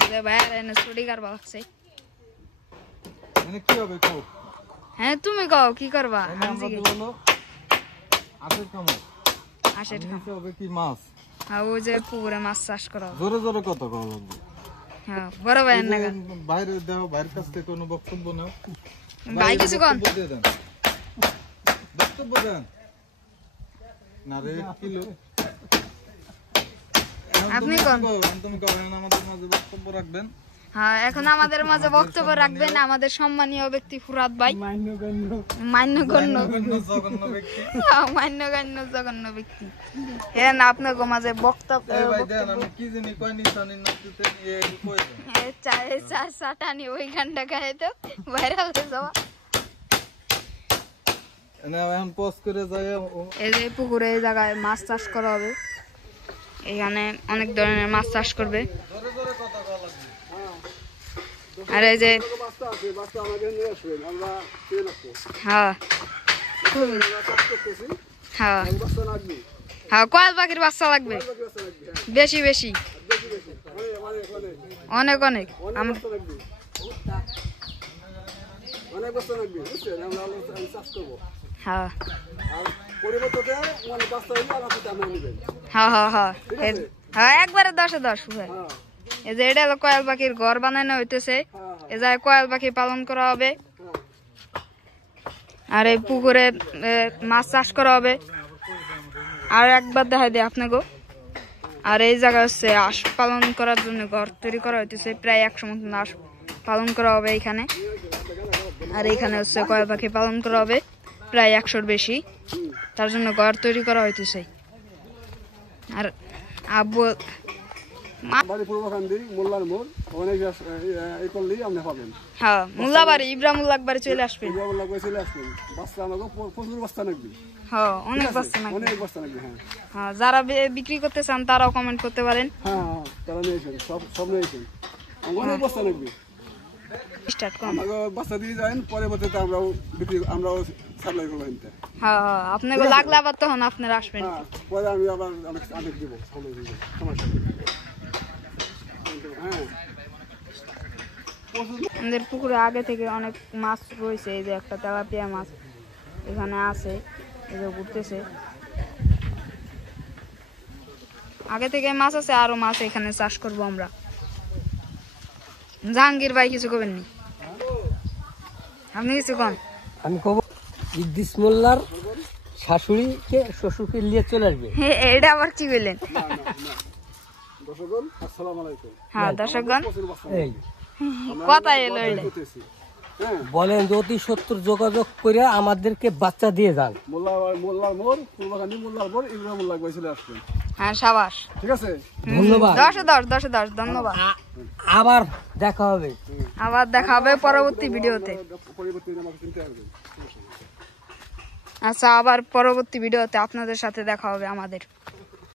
এই যে ভাইয়ের এনে ছুটি করবা লাগছে মানে কি হবে কও হ্যাঁ তুমি কও কি করবা আমরা বলো আশের কামড় আশের কামড় হবে কি মাছ হ্যাঁ ওই যে পুকুরে মাছ চাষ করা জোরে জোরে কত কও লাগবে হ্যাঁ বড় ভাইয়ের নাগা বাইরে দাও বাইরের কাছ থেকে কোনো বক্তব্য নাও ভাই কিছু কোন বক্তব্য দেন না রে কিলো আপনি কোন তুমি কবেন আমাদের মাঝে বক্তব্য রাখবেন হ্যাঁ এখন আমাদের মাঝে বক্তব্য রাখবেন আমাদের সম্মানীয় ব্যক্তি ফুরাত ভাই মান্যগণ্য ব্যক্তি মান্যগণ্য জঘন্য ব্যক্তি হ্যাঁ না আপনার মাঝে বক্তব্য কি জানি কয় নিশানি নাচতে নিয়ে কই চা সাটানি ওই গানটা গায়ে তো ভাইরাল হয়ে যাওয়া না এখন পোস্ট করে যায় এই যে পুকুরে এই জায়গায় মাছ চাষ করা হবে এখানে অনেক ধরনের মাছ চাষ করবে আর এই যে হ্যাঁ হ্যাঁ হ্যাঁ কয়েল পাখির বাচ্চা লাগবে বেশি বেশি অনেক অনেক হ্যাঁ হ্যাঁ হ্যাঁ হ্যাঁ হ্যাঁ একবারে 10-এ 10 এই যে এটা হলো কয়েল পাখির ঘর বানানো হইতেছে এই জায়গায় কয়েল পাখি পালন করা হবে আর এই পুকুরে মাছ চাষ করা হবে আর একবার দেখাই দিই আপনাকে আর এই জায়গা হচ্ছে হাঁস পালন করার জন্য ঘর তৈরি করা হইতেছে প্রায় 100 মতন হাঁস পালন করা হবে এইখানে আর এইখানে হচ্ছে কয়েল পাখি পালন করা হবে প্রায় 100-র বেশি তার জন্য ঘর তৈরি করা হইতেছে আর আব্বু হ্যাঁ মোল্লাবাড়ি ইব্রাহিমুল্লাহ বাড়ি চলে আসবেন হ্যাঁ অনেক বস্তা লাগবে হ্যাঁ যারা বিক্রি করতে চান তারাও কমেন্ট করতে পারেন স্টার্ট করুন বস্তা দিয়ে যান পরবর্তীতে আমরাও সাপ্লাই করবো হ্যাঁ হ্যাঁ আপনাকে লাগলে আবার তখন আপনারা আসবেন পরে আমি আবার অনেক দেবো আমাদের পুকুরে আগে থেকে অনেক মাছ রয়েছে এই যে একটা তেলাপিয়া মাছ এখানে আছে এই যে ঘুরতেছে আগে থেকে মাছ আছে আরো মাছ এখানে চাষ করবো আমরা জাহাঙ্গীর ভাই কিছু করবেন নি আপনি কিছু কন আমি কব ইদ্রিস মোল্লার শাশুড়িকে শ্বশুরকে নিয়ে চলে আসবে এটা আবার কি বললেন দর্শকগণ আসসালামু আলাইকুম হ্যাঁ দর্শকগণ এই কথা এলো এটা বলেন যে অতি সত্তর যোগাযোগ করে আমাদেরকে বাচ্চা দিয়ে যান মোল্লার মোড় পূর্বকান্দি মোল্লার মোড় ইব্রাহিমুল্লাহ ভাই চলে আসবেন হ্যাঁ সাবাস ঠিক আছে ধন্যবাদ 10-10 ধন্যবাদ আবার দেখা হবে পরবর্তী ভিডিওতে আচ্ছা আবার পরবর্তী ভিডিওতে আপনাদের সাথে দেখা হবে আমাদের